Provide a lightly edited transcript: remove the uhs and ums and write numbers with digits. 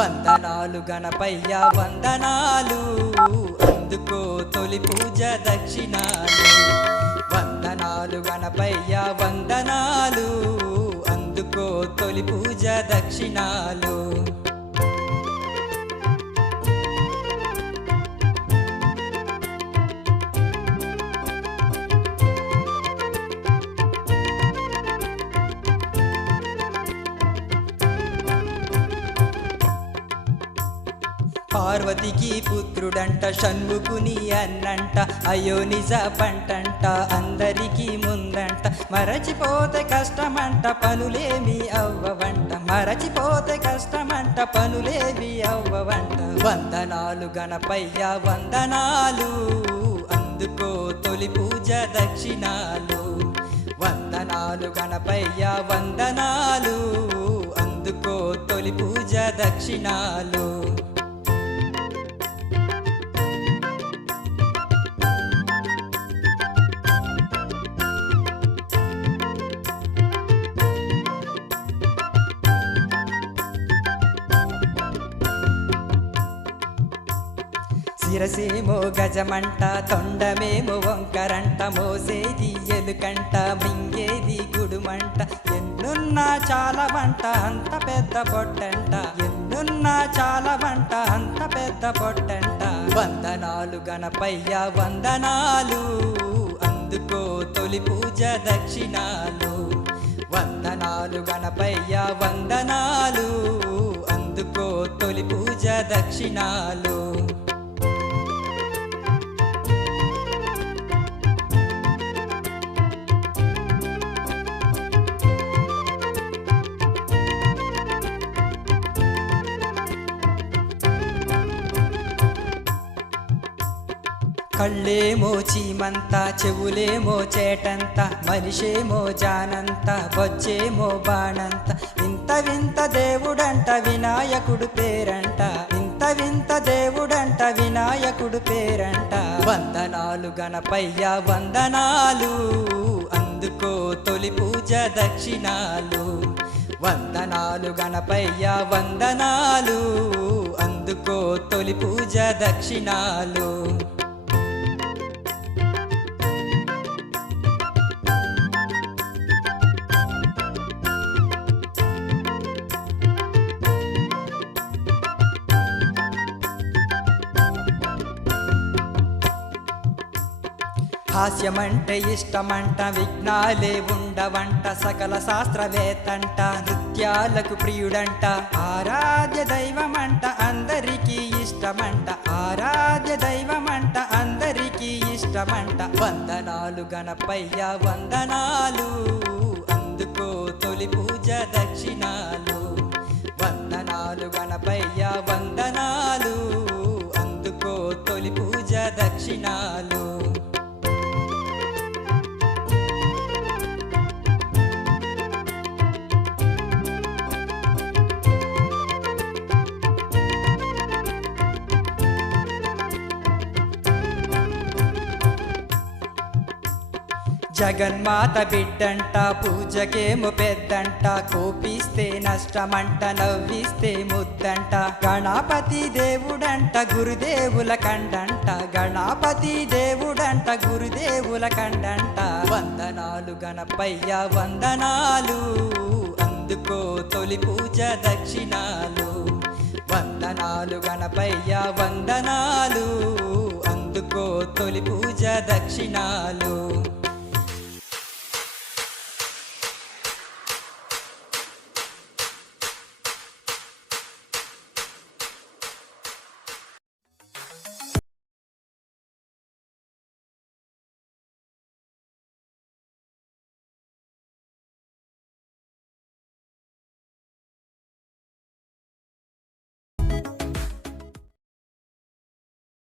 వందనాలు గణపయ్య వందనాలు, అందుకో తొలి పూజ దక్షిణాలు. వందనాలు గణపయ్య వందనాలు, అందుకో తొలి పూజ దక్షిణాలు. పార్వతికి పుత్రుడంట, షణ్ముఖుని అన్నంట, అయ్యో నిజ పంటంట, అందరికీ ముందంట. మరచిపోతే కష్టమంట, పనులేమి అవ్వవంట. మరచిపోతే కష్టమంట, పనులేమి అవ్వవంట. వందనాలు గణపయ్య వందనాలు, అందుకో తొలి పూజ దక్షిణాలు. వందనాలు గణపయ్య వందనాలు, అందుకో తొలి పూజ దక్షిణాలు. శిరసేమో గజమంట, తొండమేమో వంకరంట, మోసేది ఎలుకంట, మింగేది గుడుమంట. ఎన్నున్నా చాలా వంట, అంత పెద్ద పొట్టంట. ఎన్నున్నా చాలా వంట, అంత పెద్ద పొట్టంట. వందనాలు గణపయ్య వందనాలు, అందుకో తొలి పూజ దక్షిణాలు. వందనాలు గణపయ్య వందనాలు, అందుకో తొలి పూజ దక్షిణాలు. కళ్ళేమో చీమంత, చెవులేమో చేటంత, మనిషేమో జానంత, బొచ్చేమో బాణంత. వింత వింత దేవుడంట, వినాయకుడు పేరంట. వింత వింత దేవుడంట, వినాయకుడు పేరంట. వందనాలు గణపయ్య వందనాలు, అందుకో తొలి పూజ దక్షిణాలు. వందనాలు గణపయ్య వందనాలు, అందుకో తొలి పూజ దక్షిణాలు. హాస్యమంటే ఇష్టమంట, విఘ్నాలే ఉండవంట, సకల శాస్త్రవేత్తంట, నృత్యాలకు ప్రియుడంట. ఆరాధ్య దైవమంట, అందరికీ ఇష్టమంట. ఆరాధ్య దైవమంట, అందరికీ ఇష్టమంట. వందనాలు గణపయ్య వందనాలు, అందుకో తొలి పూజ దక్షిణాలు. వందనాలు గణపయ్య వందనాలు, అందుకో తొలి పూజ దక్షిణాలు. జగన్మాత బిడ్డంట, పూజకేమో పెద్దంట, కోపిస్తే నష్టమంట, నవ్విస్తే ముద్దంట. గణపతి దేవుడంట, గురుదేవుల కండంట. గణపతి దేవుడంట, గురుదేవుల కండంట. వందనాలు గణపయ్య వందనాలు, అందుకో తొలి పూజ దక్షిణాలు. వందనాలు గణపయ్య వందనాలు, అందుకో తొలి పూజ దక్షిణాలు.